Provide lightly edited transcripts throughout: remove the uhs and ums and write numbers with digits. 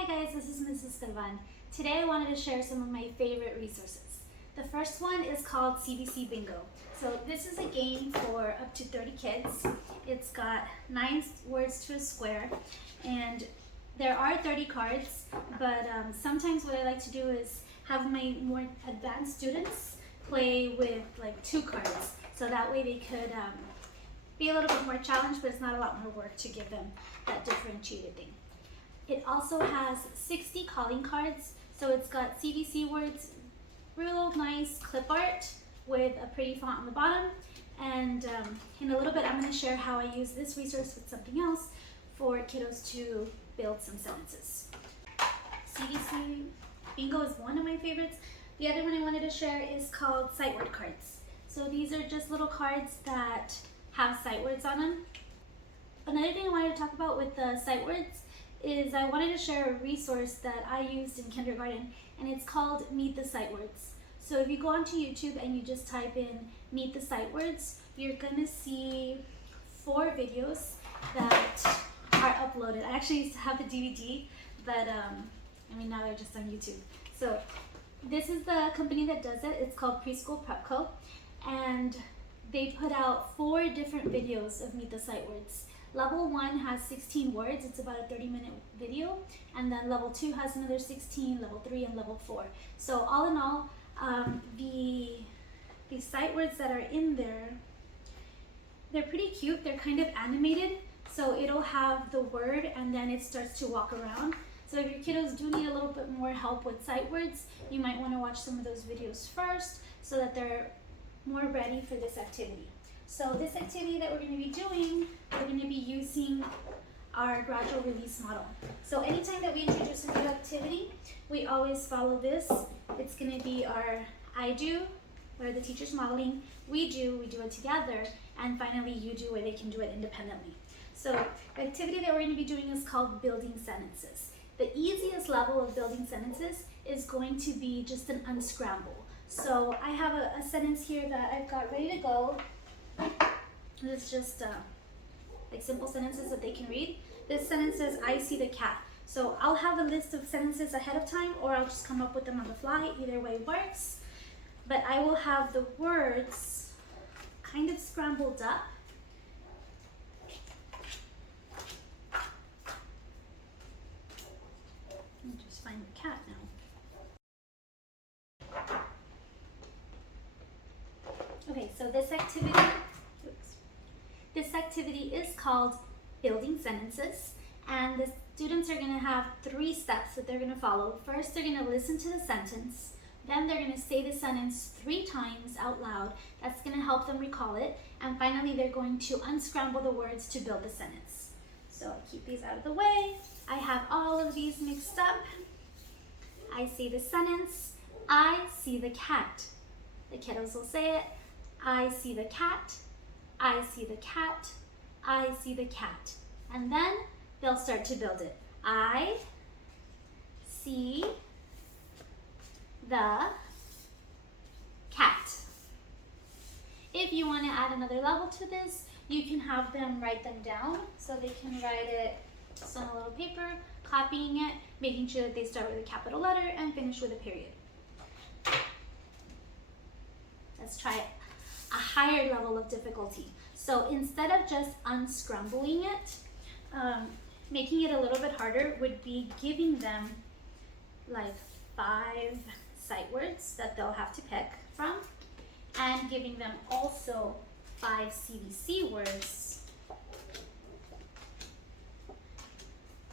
Hi guys, this is MrsGalvan. Today I wanted to share some of my favorite resources. The first one is called CVC Bingo. So this is a game for up to 30 kids. It's got 9 words to a square, and there are 30 cards, but sometimes what I like to do is have my more advanced students play with like 2 cards. So that way they could be a little bit more challenged, but it's not a lot more work to give them that differentiated thing. It also has 60 calling cards, so it's got CVC words, real nice clip art with a pretty font on the bottom, and in a little bit I'm going to share how I use this resource with something else for kiddos to build some sentences. CVC Bingo is one of my favorites. The other one I wanted to share is called sight word cards. So these are just little cards that have sight words on them. Another thing I wanted to talk about with the sight words is I wanted to share a resource that I used in kindergarten, and it's called Meet the Sight Words. So if you go onto YouTube and you just type in Meet the Sight Words, you're gonna see 4 videos that are uploaded. I actually used to have the DVD, but now they're just on YouTube. So this is the company that does it. It's called Preschool Prep Co. And they put out 4 different videos of Meet the Sight Words. Level 1 has 16 words, it's about a 30-minute video, and then level 2 has another 16, level 3, and level 4. So all in all, the sight words that are in there, they're pretty cute. They're kind of animated, so it'll have the word and then it starts to walk around. So if your kiddos do need a little bit more help with sight words, you might want to watch some of those videos first so that they're more ready for this activity. So this activity that we're going to be doing, we're going to be using our gradual release model. So anytime that we introduce a new activity, we always follow this. It's going to be our I do, where the teacher's modeling, we do it together, and finally you do, where they can do it independently. So the activity that we're going to be doing is called building sentences. The easiest level of building sentences is going to be just an unscramble. So I have a sentence here that I've got ready to go. It's just like simple sentences that they can read. This sentence says, I see the cat. So I'll have a list of sentences ahead of time, or I'll just come up with them on the fly. Either way works. But I will have the words kind of scrambled up. Let me just find the cat now. Okay, so this activity is called building sentences, and the students are going to have 3 steps that they're going to follow. First, they're going to listen to the sentence. Then they're going to say the sentence 3 times out loud. That's going to help them recall it. And finally, they're going to unscramble the words to build the sentence. So I'll keep these out of the way. I have all of these mixed up. I say the sentence, I see the cat. The kiddos will say it. I see the cat. I see the cat. I see the cat. And then they'll start to build it. I see the cat. If you want to add another level to this, you can have them write them down. So they can write it just on a little paper, copying it, making sure that they start with a capital letter and finish with a period. Let's try a higher level of difficulty. So instead of just unscrambling it, making it a little bit harder would be giving them like 5 sight words that they'll have to pick from, and giving them also 5 CVC words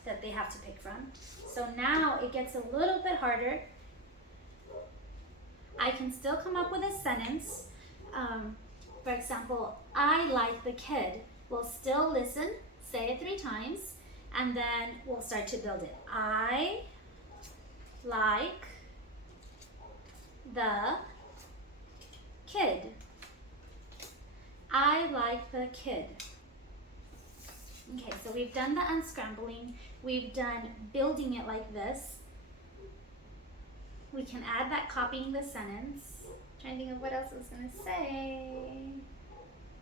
that they have to pick from. So now it gets a little bit harder. I can still come up with a sentence. For example, I like the kid. We'll still listen, say it 3 times, and then we'll start to build it. I like the kid. I like the kid. Okay, so we've done the unscrambling. We've done building it like this. We can add that copying the sentence. I'm trying to think of what else I was going to say.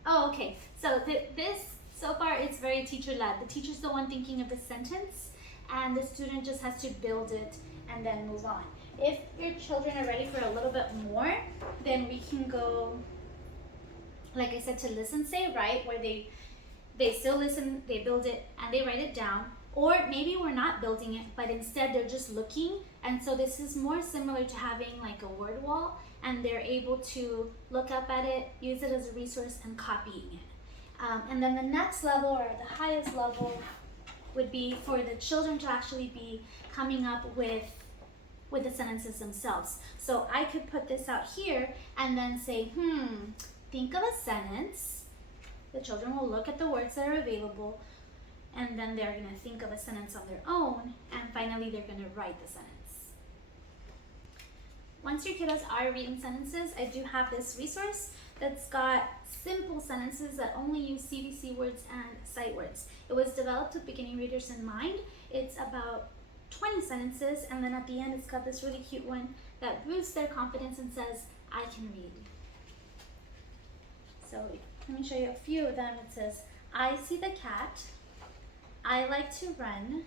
Oh, okay. So this, so far, it's very teacher-led. The teacher's the one thinking of the sentence, and the student just has to build it and then move on. If your children are ready for a little bit more, then we can go, like I said, to listen, say, write, where they still listen, they build it, and they write it down. Or maybe we're not building it, but instead they're just looking. And so this is more similar to having like a word wall, and they're able to look up at it, use it as a resource, and copying it. And then the next level, or the highest level, would be for the children to actually be coming up with the sentences themselves. So I could put this out here and then say, think of a sentence. The children will look at the words that are available, and then they're going to think of a sentence on their own, and finally they're going to write the sentence. Once your kiddos are reading sentences, I do have this resource that's got simple sentences that only use CVC words and sight words. It was developed with beginning readers in mind. It's about 20 sentences, and then at the end it's got this really cute one that boosts their confidence and says, I can read. So let me show you a few of them. It says, I see the cat. I like to run.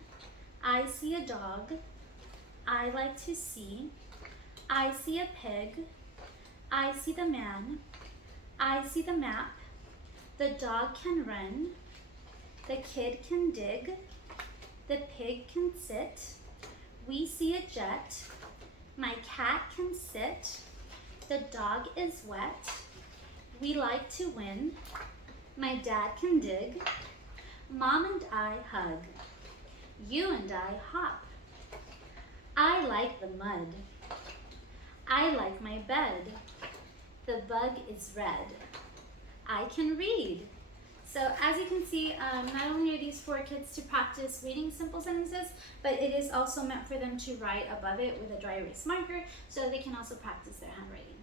I see a dog. I like to see. I see a pig. I see the man. I see the map. The dog can run. The kid can dig. The pig can sit. We see a jet. My cat can sit. The dog is wet. We like to win. My dad can dig. Mom and I hug. You and I hop. I like the mud. I like my bed. The bug is red. I can read. So as you can see, not only are these for kids to practice reading simple sentences, but it is also meant for them to write above it with a dry erase marker so they can also practice their handwriting.